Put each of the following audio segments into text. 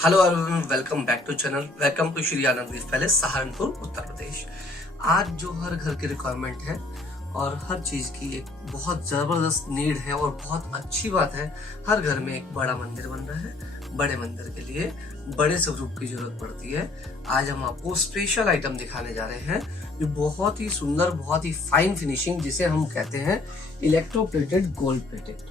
Hello everyone, welcome back to channel. Welcome to Shri Anand palace, Saharanpur, Uttar Pradesh. आज जो हर घर की रिक्वायरमेंट है और हर चीज़ की एक बहुत ज़बरदस्त नीड है और बहुत अच्छी बात है, हर घर में एक बड़ा मंदिर बन रहा है। बड़े मंदिर के लिए बड़े स्वरूप की जरूरत पड़ती है। आज हम आपको स्पेशल आइटम दिखाने जा रहे हैं जो बहुत ही सुंदर, बहुत ही फाइन फिनिशिंग, जिसे हम कहते हैं इलेक्ट्रोप्लेटेड गोल्ड प्लेटेड।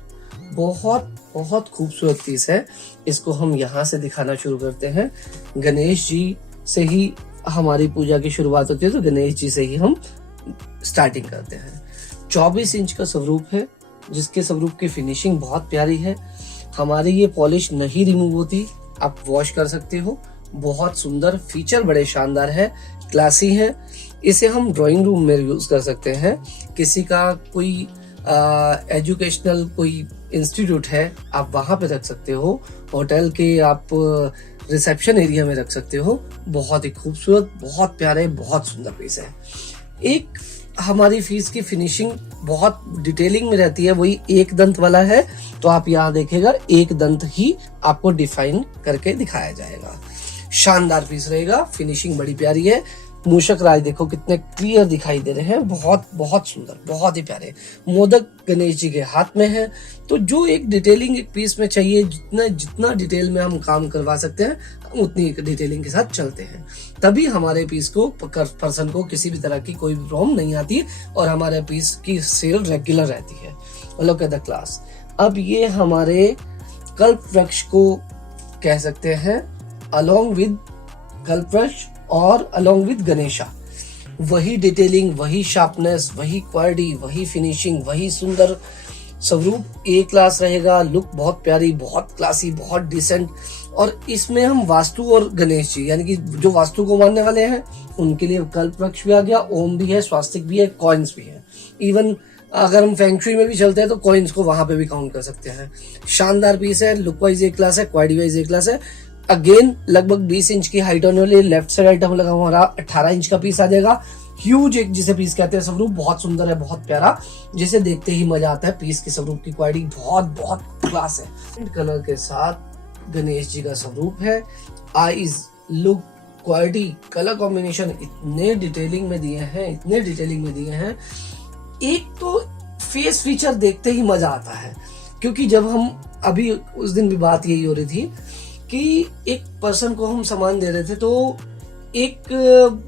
बहुत बहुत खूबसूरत पीस है। इसको हम यहाँ से दिखाना शुरू करते हैं। गणेश जी से ही हमारी पूजा की शुरुआत होती है, तो गणेश जी से ही हम स्टार्टिंग करते हैं। 24 इंच का स्वरूप है, जिसके स्वरूप की फिनिशिंग बहुत प्यारी है। हमारी ये पॉलिश नहीं रिमूव होती, आप वॉश कर सकते हो। बहुत सुंदर, फीचर बड़े शानदार है, क्लासी है। इसे हम ड्राइंग रूम में यूज कर सकते हैं। किसी का कोई एजुकेशनल कोई इंस्टीट्यूट है, आप वहां पे रख सकते हो। होटल के आप रिसेप्शन एरिया में रख सकते हो। बहुत ही खूबसूरत, बहुत प्यारे, बहुत सुंदर पीस है। एक हमारी फीस की फिनिशिंग बहुत डिटेलिंग में रहती है, वही एक दंत वाला है, तो आप यहाँ देखेगा एक दंत ही आपको डिफाइन करके दिखाया जाएगा। शानदार पीस रहेगा, फिनिशिंग बड़ी प्यारी है। मूषक राज देखो कितने क्लियर दिखाई दे रहे हैं, बहुत बहुत सुंदर, बहुत ही प्यारे। मोदक गणेश जी के हाथ में है। तो जो एक डिटेलिंग एक पीस में चाहिए, जितना डिटेल में हम काम करवा सकते हैं, हम उतनी डिटेलिंग के साथ चलते हैं। तभी हमारे पीस को पर्सन को किसी भी तरह की कोई प्रॉब्लम नहीं आती और हमारे पीस की सेल रेगुलर रहती है। Look at the class. अब ये हमारे कल्प वृक्ष को कह सकते हैं, अलोंग विद कल्प वृक्ष और अलोंग विद गणेशा। वही डिटेलिंग, वही शार्पनेस, वही क्वालिटी, वही फिनिशिंग, वही सुंदर स्वरूप ए क्लास रहेगा। लुक बहुत प्यारी, बहुत क्लासी, बहुत डिसेंट। और इसमें हम वास्तु और गणेश जी, यानी कि जो वास्तु को मानने वाले हैं उनके लिए कल्प वृक्ष भी आ गया, ओम भी है, स्वास्तिक भी है, कॉइन्स भी है। इवन अगर हम फेंगशुई में भी चलते हैं तो कॉइन्स को वहां पे भी काउंट कर सकते हैं। शानदार पीस है, लुक वाइज ए क्लास है, क्वालिटी वाइज ए क्लास है। अगेन लगभग 20 इंच की हाइट होने वाली। लेफ्ट साइड आइटम लगा हमारा 18 इंच का पीस आ जाएगा। ह्यूज एक जिसे पीस कहते हैं। स्वरूप बहुत सुंदर है, बहुत प्यारा, जिसे देखते ही मजा आता है। पीस की स्वरूप की क्वालिटी बहुत बहुत क्लास है। कलर के साथ गणेश जी का स्वरूप है। Eyes, look, quality, colour combination इतने डिटेलिंग में दिए हैं, इतने डिटेलिंग में दिए हैं। एक तो फेस फीचर देखते ही मजा आता है, क्योंकि जब हम अभी उस दिन भी बात यही हो रही थी कि एक पर्सन को हम सामान दे रहे थे, तो एक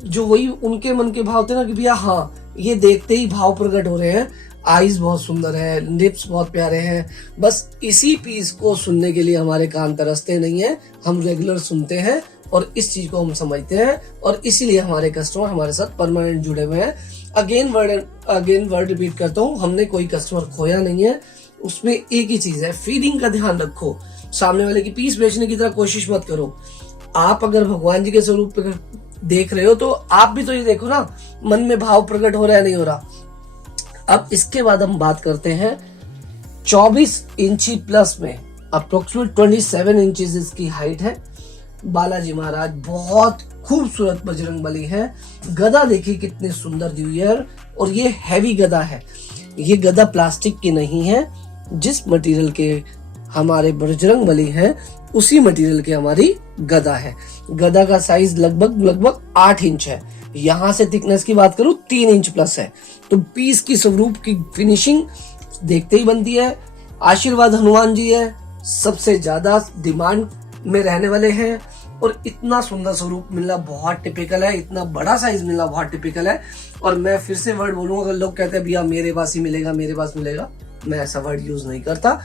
जो वही उनके मन के भाव थे ना कि भैया हाँ, ये देखते ही भाव प्रकट हो रहे हैं। आईज बहुत सुंदर है, लिप्स बहुत प्यारे हैं। बस इसी पीस को सुनने के लिए हमारे कान तरसते नहीं है, हम रेगुलर सुनते हैं और इस चीज को हम समझते हैं, और इसीलिए हमारे कस्टमर हमारे साथ परमानेंट जुड़े हुए हैं। अगेन वर्ड रिपीट करता हूँ, हमने कोई कस्टमर खोया नहीं है। उसमें एक ही चीज है, फीलिंग का ध्यान रखो। सामने वाले की पीस बेचने की तरह कोशिश मत करो। आप अगर भगवान जी के स्वरूप पे देख रहे हो तो आप भी तो ये देखो ना, मन में भाव प्रकट हो रहा है, नहीं हो रहा। अब इसके बाद हम बात करते हैं 24 इंची प्लस में, अप्रोक्सीमेट 27 इंचेस इसकी हाइट है। बालाजी महाराज बहुत खूबसूरत बजरंगबली है। गदा देखिए कितनी सुंदर दी हुई है, और ये हैवी गदा है। ये गदा प्लास्टिक की नहीं है। जिस मटेरियल के हमारे बजरंगबली है, उसी मटेरियल की हमारी गदा है। गदा का साइज लगभग 8 इंच है। यहां से थिकनेस की बात करूं 3 इंच प्लस है। तो पीस की स्वरूप की फिनिशिंग देखते ही बनती है। आशीर्वाद हनुमान जी है, सबसे ज्यादा डिमांड में रहने वाले हैं, और इतना सुंदर स्वरूप मिलना बहुत टिपिकल है, इतना बड़ा साइज मिलना बहुत टिपिकल है। और मैं फिर से वर्ड बोलूंगा, अगर लोग कहते हैं भैया मेरे पास ही मिलेगा, मेरे पास मिलेगा, मैं ऐसा वर्ड यूज नहीं करता,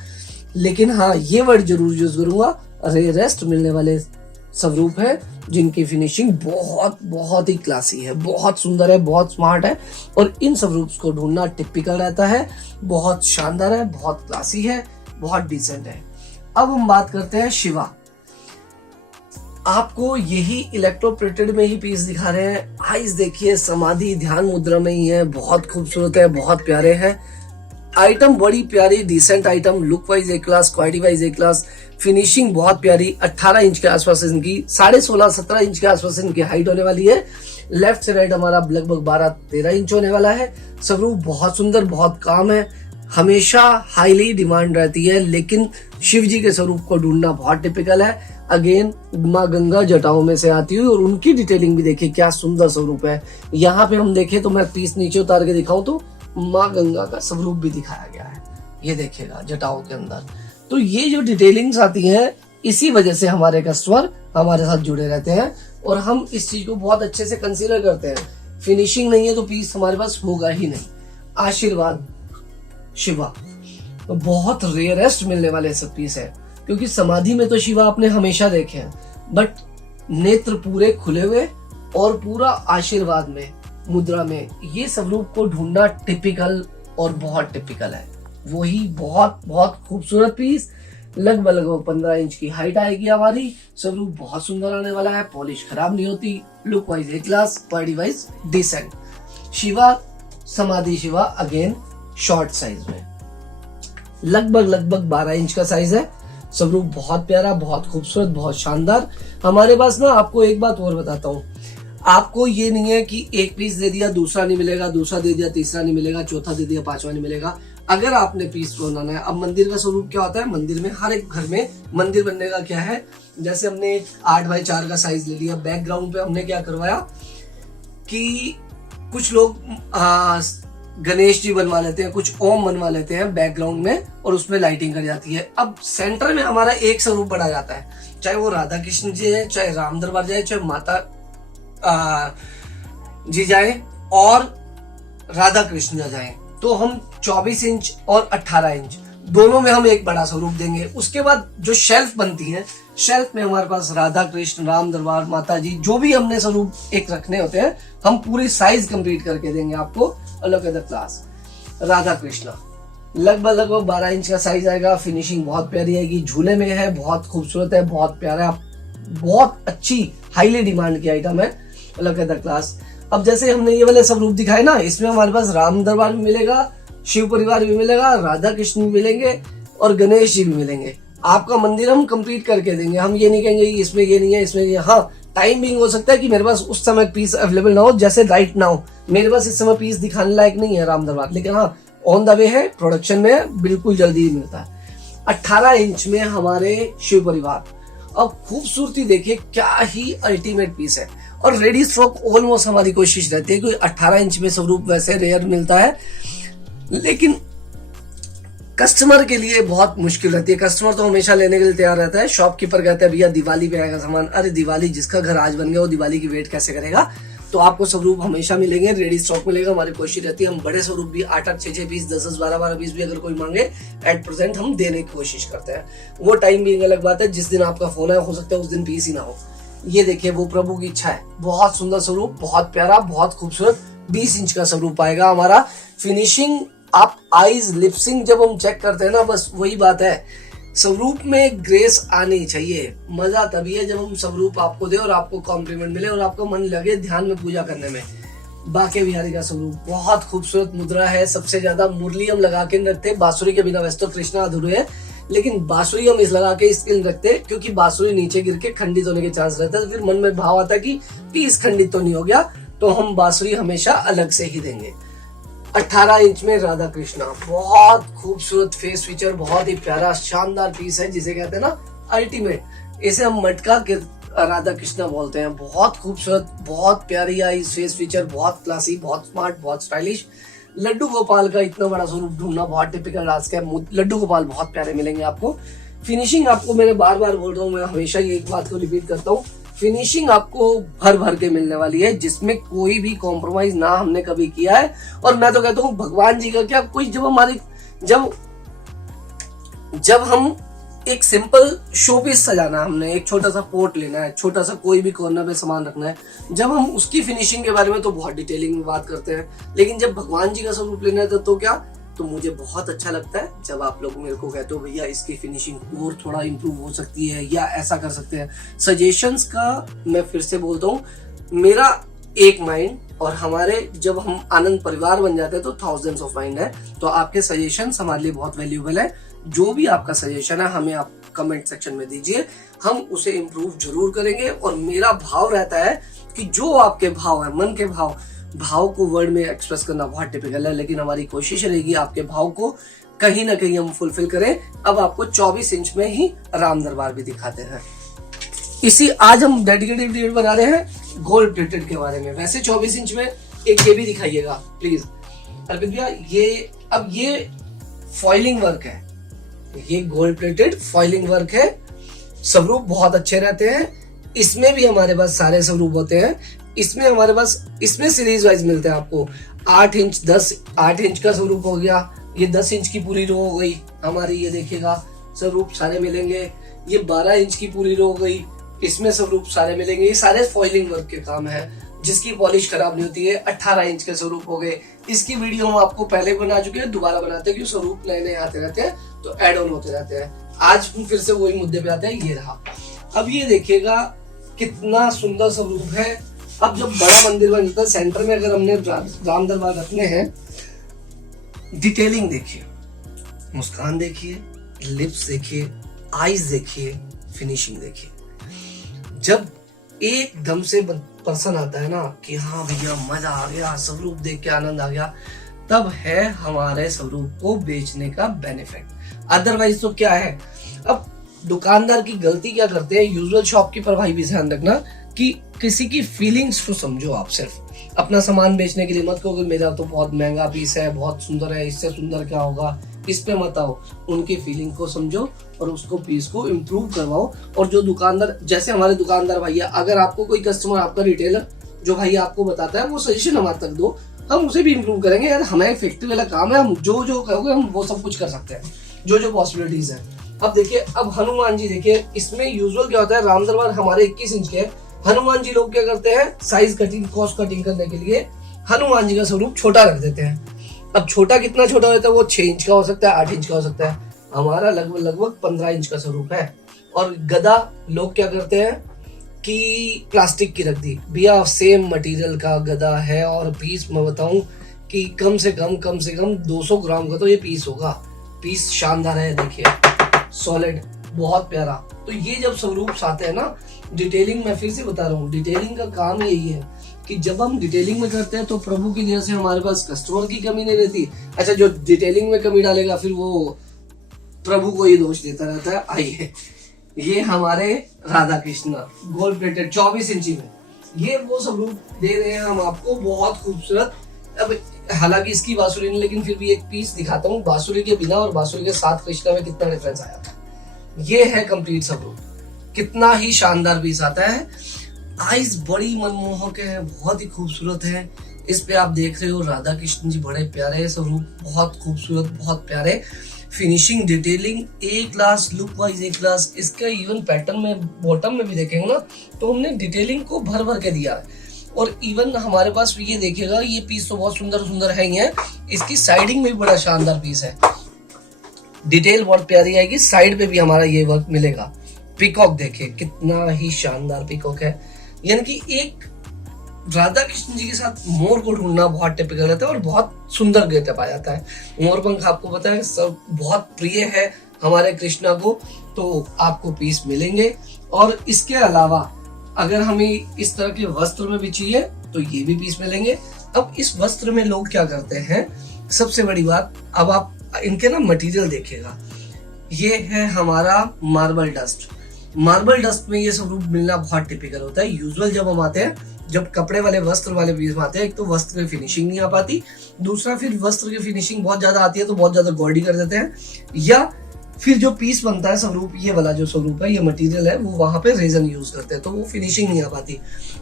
लेकिन हाँ ये वर्ड जरूर यूज करूंगा। रेस्ट मिलने वाले स्वरूप है जिनकी फिनिशिंग बहुत बहुत ही क्लासी है, बहुत सुंदर है, बहुत स्मार्ट है, और इन स्वरूप को ढूंढना टिपिकल रहता है। बहुत शानदार है, बहुत क्लासी है, बहुत डिसेंट है। अब हम बात करते हैं शिवा। आपको यही इलेक्ट्रोप्लेटेड में ही पीस दिखा रहे हैं। आइज देखिए, समाधि ध्यान मुद्रा में ही है, बहुत खूबसूरत है, बहुत प्यारे हैं। आइटम बड़ी प्यारी, decent item, look wise A class, quality wise A class, finishing बहुत प्यारी। 18 इंच के आसपास इनकी, 16.5-17 इंच के आसपास इनकी हाइट होने वाली है। लेफ्ट से राइट हमारा लगभग 12-13 इंच होने वाला है। स्वरूप बहुत सुंदर, बहुत काम है। हमेशा हाईली डिमांड रहती है, लेकिन शिव जी के स्वरूप को ढूंढना बहुत टिपिकल है। अगेन माँ गंगा जटाओं में से आती हुई और उनकी डिटेलिंग भी देखिए क्या सुंदर स्वरूप है। यहाँ पे हम देखें तो मैं पीस नीचे उतार के दिखाऊं तो माँ गंगा का स्वरूप भी दिखाया गया है, ये देखिएगा जटाओं के अंदर। तो ये जो डिटेलिंग्स आती हैं इसी वजह से हमारे कस्टमर हमारे साथ जुड़े रहते हैं और हम इस चीज को बहुत अच्छे से कंसीडर करते हैं। फिनिशिंग नहीं है तो पीस हमारे पास होगा ही नहीं। आशीर्वाद शिवा तो बहुत रेयरेस्ट मिलने वाले सब पीस है, क्योंकि समाधि में तो शिवा आपने हमेशा देखे हैं, बट नेत्र पूरे खुले हुए और पूरा आशीर्वाद में मुद्रा में ये स्वरूप को ढूंढना टिपिकल और बहुत टिपिकल है। वही बहुत बहुत खूबसूरत पीस, लगभग 15 इंच की हाइट आएगी हमारी। स्वरूप बहुत सुंदर आने वाला है, पॉलिश खराब नहीं होती, look wise A class, body wise decent. Shiva Samadhi Shiva again short size में, लगभग 12 इंच का साइज है। स्वरूप बहुत प्यारा, बहुत खूबसूरत, बहुत शानदार। हमारे पास ना आपको एक बात और बताता हूँ, आपको ये नहीं है कि एक पीस दे दिया दूसरा नहीं मिलेगा, दूसरा दे दिया तीसरा नहीं मिलेगा, चौथा दे दिया पांचवा नहीं मिलेगा। अगर आपने पीस बनाना है, अब मंदिर का स्वरूप क्या होता है, मंदिर में हर एक घर में मंदिर बनने का क्या है, जैसे हमने 8x4 का साइज ले लिया, बैकग्राउंड पे हमने क्या करवाया कि कुछ लोग गणेश जी बनवा लेते हैं, कुछ ओम बनवा लेते हैं बैकग्राउंड में और उसमें लाइटिंग कर जाती है। अब सेंटर में हमारा एक स्वरूप बना जाता है, चाहे वो राधा कृष्ण जी है, चाहे राम दरबार जाए, चाहे माता जी जाए और राधा कृष्ण जाए, तो हम 24 इंच और 18 इंच दोनों में हम एक बड़ा स्वरूप देंगे। उसके बाद जो शेल्फ बनती है, शेल्फ में हमारे पास राधा कृष्ण, राम दरबार, माता जी, जो भी हमने स्वरूप एक रखने होते हैं, हम पूरी साइज कंप्लीट करके देंगे आपको अलग अलग क्लास। राधा कृष्ण लगभग 12 इंच का साइज आएगा। फिनिशिंग बहुत प्यारी आएगी, झूले में है, बहुत खूबसूरत है, बहुत प्यारा, बहुत अच्छी हाईली डिमांड की आइटम है, अलग अलग क्लास। अब जैसे हमने ये वाले स्वरूप दिखाए ना, इसमें हमारे पास राम दरबार भी मिलेगा, शिव परिवार भी मिलेगा, राधा कृष्ण भी मिलेंगे और गणेश जी भी मिलेंगे। आपका मंदिर हम कंप्लीट करके देंगे। हम ये नहीं कहेंगे इसमें ये नहीं है, इसमें ये। हाँ, टाइमिंग हो सकता है कि मेरे पास उस समय पीस अवेलेबल ना हो, जैसे राइट नाउ मेरे पास इस समय पीस दिखाने लायक नहीं है राम दरबार, लेकिन हाँ ऑन द वे है, प्रोडक्शन में है, बिल्कुल जल्दी ही मिलता है। 18 इंच में हमारे शिव परिवार। अब खूबसूरती देखिए, क्या ही अल्टीमेट पीस है। और रेडी स्ट्रोक ऑलमोस्ट हमारी कोशिश रहती है कि 18 इंच में स्वरूप वैसे रेयर मिलता है, लेकिन कस्टमर के लिए बहुत मुश्किल रहती है। कस्टमर तो हमेशा लेने के लिए तैयार रहता है। शॉपकीपर कहते हैं भैया दिवाली पे आएगा सामान। अरे दिवाली, जिसका घर आज बन गया वो दिवाली की वेट कैसे करेगा। तो आपको स्वरूप हमेशा मिलेंगे, रेडी स्टॉक मिलेगा। हमारी कोशिश रहती है हम बड़े स्वरूप भी 8-8, 6-6 पीस, 10-10, 12-12 पीस भी अगर कोई मांगे एट प्रेजेंट हम देने की कोशिश करते हैं। वो टाइम भी अलग बात है, जिस दिन आपका फोन है हो सकता है उस दिन पीस ही ना हो। ये देखिए, वो प्रभु की इच्छा है। बहुत सुंदर स्वरूप, बहुत प्यारा, बहुत खूबसूरत, 20 इंच का स्वरूप आएगा हमारा। फिनिशिंग, आप आईज, लिपसिंग जब हम चेक करते हैं ना, बस वही बात है, स्वरूप में ग्रेस आनी चाहिए। मजा तभी है जब हम स्वरूप आपको दे और आपको कॉम्प्लीमेंट मिले और आपको मन लगे ध्यान में पूजा करने में। बाके बिहारी का स्वरूप बहुत खूबसूरत मुद्रा है। सबसे ज्यादा मुरली हम लगा के रखते हैं, बांसुरी के बिना वैसे तो कृष्णा अधूरे है, लेकिन बांसुरी हम इस लगा के इसलिए रखते हैं क्योंकि बांसुरी नीचे गिर के खंडित होने के चांस रहते हैं। तो फिर मन में भाव आता है कि पीस खंडित तो नहीं हो गया, तो हम बांसुरी हमेशा अलग से ही देंगे। 18 इंच में राधा कृष्णा, बहुत खूबसूरत फेस फीचर, बहुत ही प्यारा शानदार पीस है, जिसे कहते हैं ना अल्टीमेट। इसे हम मटका के राधा कृष्णा बोलते हैं। बहुत खूबसूरत, बहुत प्यारी आई फेस फीचर, बहुत क्लासी, बहुत स्मार्ट, बहुत स्टाइलिश। लड्डू गोपाल का इतना बड़ा स्वरूप ढूंढना बहुत टिपिकल टास्क है। लड्डू गोपाल बहुत प्यारे मिलेंगे आपको। फिनिशिंग आपको, मैंने बार बार बोल रहा हूँ, मैं हमेशा ये एक बात को रिपीट करता हूँ, फिनिशिंग आपको भर भर के मिलने वाली है, जिसमें कोई भी कॉम्प्रोमाइज ना हमने कभी किया है। और मैं तो कहता हूँ भगवान जी का क्या, कोई जब हम एक सिंपल शोपीस सजाना है, हमने एक छोटा सा पोट लेना है, छोटा सा कोई भी कॉर्नर पे सामान रखना है, जब हम उसकी फिनिशिंग के बारे में तो बहुत डिटेलिंग में बात करते हैं, लेकिन जब भगवान जी का स्वरूप लेना है तो क्या, तो मुझे बहुत अच्छा लगता है जब आप लोग मेरे को कहते हो भैया इसकी फिनिशिंग और थोड़ा इम्प्रूव हो सकती है या ऐसा कर सकते हैं। सजेशंस का मैं फिर से बोलता हूँ, मेरा एक माइंड, और हमारे जब हम आनंद परिवार बन जाते हैं तो थाउजेंड्स ऑफ माइंड है। तो आपके सजेशंस हमारे लिए बहुत वैल्यूएबल है। जो भी आपका सजेशन है हमें आप कमेंट सेक्शन में दीजिए, हम उसे इम्प्रूव जरूर करेंगे। और मेरा भाव रहता है कि जो आपके भाव है, मन के भाव को वर्ड में एक्सप्रेस करना बहुत टिपिकल है, लेकिन हमारी कोशिश रहेगी आपके भाव को कहीं ना कहीं हम फुलफिल करें। अब आपको 24 इंच में ही राम दरबार भी दिखाते हैं। इसी आज हम डेडिकेटेड वीडियो बना रहे हैं गोल्ड प्लेटेड के बारे में। वैसे 24 इंच में एक ये भी दिखाइएगा प्लीज अर्पित भैया। ये फॉइलिंग वर्क है, ये गोल्ड प्लेटेड फॉइलिंग वर्क है। स्वरूप बहुत अच्छे रहते हैं। इसमें भी हमारे पास सारे स्वरूप होते हैं। इसमें सीरीज वाइज मिलते हैं आपको। 8 इंच 8 इंच का स्वरूप हो गया, ये 10 इंच की पूरी रो हो गई हमारी, ये देखिएगा स्वरूप सारे मिलेंगे। ये 12 इंच की पूरी रो हो गई, इसमें स्वरूप सारे मिलेंगे। ये सारे फॉइलिंग वर्क के काम है जिसकी पॉलिश खराब नहीं होती है। 18 इंच के स्वरूप हो गए। इसकी वीडियो हम आपको पहले बना चुके हैं, दोबारा बनाते हैं क्योंकि स्वरूप नए नए आते रहते हैं तो एड ऑन होते रहते हैं। आज हम फिर से वही मुद्दे पे आते हैं। ये रहा। अब ये देखिएगा कितना सुंदर स्वरूप है। अब जब बड़ा मंदिर बनता है, सेंटर में अगर हमने राम दरबार रखने हैं, डिटेलिंग देखिए, मुस्कान देखिए, लिप्स देखिए, आईज देखिए, फिनिशिंग देखिए। जब एकदम से पर्सन आता है ना कि हाँ भैया मजा आ गया, स्वरूप देख के आनंद आ गया, तब है हमारे स्वरूप को बेचने का बेनिफिट। अदरवाइज तो क्या है। अब दुकानदार की गलती क्या करते हैं, यूजुअल शॉपकीपर भाई भी ध्यान रखना कि किसी की फीलिंग्स को समझो। आप सिर्फ अपना सामान बेचने के लिए मत कहो कि मेरा तो बहुत महंगा पीस है, बहुत सुंदर है, इससे सुंदर क्या होगा, इस पे मत आओ। उनकी फीलिंग को समझो और उसको पीस को इम्प्रूव करवाओ। और जो दुकानदार, जैसे हमारे दुकानदार भैया, अगर आपको कोई कस्टमर, आपका रिटेलर जो भैया आपको बताता है, वो सजेशन हमारे तक दो, हम उसे भी इम्प्रूव करेंगे। यार हमारे फैक्ट्री वाला काम है, हम जो कहोगे हम वो सब कुछ कर सकते हैं, जो पॉसिबिलिटीज है। अब देखिए, अब हनुमान जी देखिए, इसमें यूजुअल क्या होता है, राम दरबार हमारे 21 इंच के, हनुमान जी लोग क्या करते हैं, साइज कटिंग, कॉस्ट कटिंग करने के लिए हनुमान जी का स्वरूप छोटा रख देते हैं। अब छोटा कितना छोटा होता है, वो 6 इंच का हो सकता है, 8 इंच का हो सकता है। हमारा लगभग 15 इंच का स्वरूप है। और गदा लोग क्या करते हैं कि प्लास्टिक की रख दी। भैया सेम मटेरियल का गदा है और पीस मैं बताऊं कि कम से कम 200 ग्राम का तो ये पीस होगा। पीस शानदार है, देखिए सॉलिड, बहुत प्यारा। तो ये जब स्वरूप आते हैं ना, डिटेलिंग, मैं फिर से बता रहा हूँ, डिटेलिंग का काम यही है कि जब हम डिटेलिंग में करते हैं तो प्रभु की दया से हमारे पास कस्टमर की कमी नहीं रहती। अच्छा, जो डिटेलिंग में कमी डालेगा फिर वो प्रभु को ही दोष देता रहता है। आइए, ये हमारे राधा कृष्ण गोल्ड प्लेटेड 24 इंची में, ये वो स्वरूप दे रहे हैं हम आपको, बहुत खूबसूरत। अब हालांकि इसकी बांसुरी नहीं, लेकिन फिर भी एक पीस दिखाता हूँ बांसुरी के बिना और बांसुरी के साथ कृष्णा में कितना डिफरेंस आया था। ये है कंप्लीट स्वरूप, कितना ही शानदार पीस आता है। आईज बड़ी मनमोहक है, बहुत ही खूबसूरत है। इस पे आप देख रहे हो राधा कृष्ण जी बड़े प्यारे स्वरूप, बहुत खूबसूरत, बहुत प्यारे। फिनिशिंग, डिटेलिंग एक क्लास, लुक वाइज एक क्लास। इसका इवन पैटर्न में बॉटम में भी देखेंगे ना तो हमने डिटेलिंग को भर के दिया है। और इवन हमारे पास ये देखिएगा, ये पीस तो बहुत सुंदर है ही है, इसकी साइडिंग में भी बड़ा शानदार पीस है। डिटेल बहुत प्यारी आएगी, साइड पे भी हमारा ये वर्क मिलेगा। पीकॉक देखिए, कितना ही शानदार पीकॉक है। यानी कि एक राधा कृष्ण जी के साथ मोर को ढूंढना बहुत टिपिकल रहता है और बहुत सुंदर गेटअप आ जाता है। मोरपंख आपको पता है सब बहुत प्रिय है हमारे कृष्णा को, तो आपको पीस मिलेंगे। और इसके अलावा अगर हमें इस तरह के वस्त्र में भी चाहिए तो ये भी पीस मिलेंगे। अब इस वस्त्र में लोग क्या करते हैं, सबसे बड़ी बात, अब आप इनके ना मटेरियल देखिएगा। ये है हमारा मार्बल डस्ट। मार्बल डस्ट में ये स्वरूप मिलना बहुत टिपिकल होता है। यूजुअल जब हम आते हैं, जब कपड़े वाले वस्त्र वाले पीस आते हैं, एक तो वस्त्र की फिनिशिंग नहीं आ पाती, दूसरा फिर वस्त्र की फिनिशिंग बहुत ज्यादा आती है तो बहुत ज्यादा गॉडी कर देते हैं, या फिर जो पीस बनता है स्वरूप, ये वाला जो स्वरूप है, ये मटेरियल है, वो वहां पे रेजन यूज करते हैं तो वो फिनिशिंग नहीं आ पाती।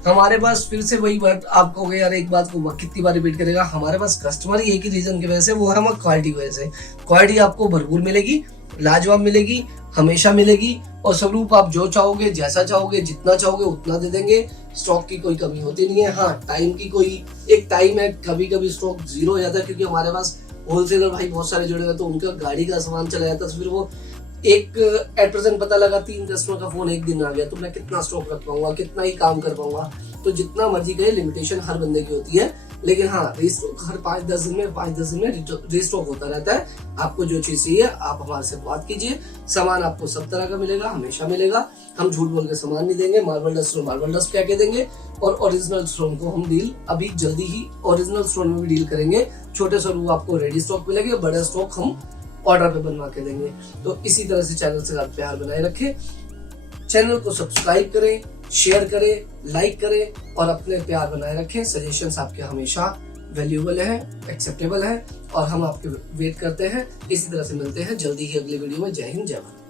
हमारे पास फिर से वही बात, आप कहोगे यार एक बात को कितनी बार रिपीट करेगा, हमारे पास कस्टमर ही एक ही रीजन की वजह से, वो है हमारी क्वालिटी की वजह से। क्वालिटी आपको भरपूर मिलेगी, लाजवाब मिलेगी, हमेशा मिलेगी। और स्वरूप आप जो चाहोगे, जैसा चाहोगे, जितना चाहोगे उतना दे देंगे। स्टॉक की कोई कमी होती नहीं है। हाँ, टाइम की कोई एक टाइम है, कभी कभी स्टॉक जीरो हो जाता है क्योंकि हमारे पास होलसेलर भाई बहुत सारे जुड़े हुए, तो उनका गाड़ी का सामान चला जाता है। फिर वो एक एट प्रेजेंट पता लगा 3 कस्टमर का फोन एक दिन आ गया, तो मैं कितना स्टॉक रख पाऊंगा, कितना ही काम कर पाऊंगा। तो जितना मर्जी कहे, लिमिटेशन हर बंदे की होती है, लेकिन हाँ रीस्टॉक हर 5-10 दिन में रीस्टॉक होता रहता है। आपको जो चीज चाहिए आप हमारे से बात कीजिए, सामान आपको सब तरह का मिलेगा, हमेशा मिलेगा। हम झूठ बोल के सामान नहीं देंगे। मार्बल डस्ट क्या कह देंगे, और ओरिजिनल स्टोन को हम डील अभी जल्दी ही ओरिजिनल स्टोन में भी डील करेंगे। छोटे स्वरूप आपको रेडी स्टॉक मिलेंगे, बड़े स्टॉक हम ऑर्डर पे बनवा के देंगे। तो इसी तरह से चैनल से आप प्यार बनाए रखें, चैनल को सब्सक्राइब करें, शेयर करें, लाइक करें और अपने प्यार बनाए रखें। सजेशंस आपके हमेशा वैल्यूएबल है, एक्सेप्टेबल है और हम आपके वेट करते हैं। इसी तरह से मिलते हैं जल्दी ही अगली वीडियो में। जय हिंद, जय भारत।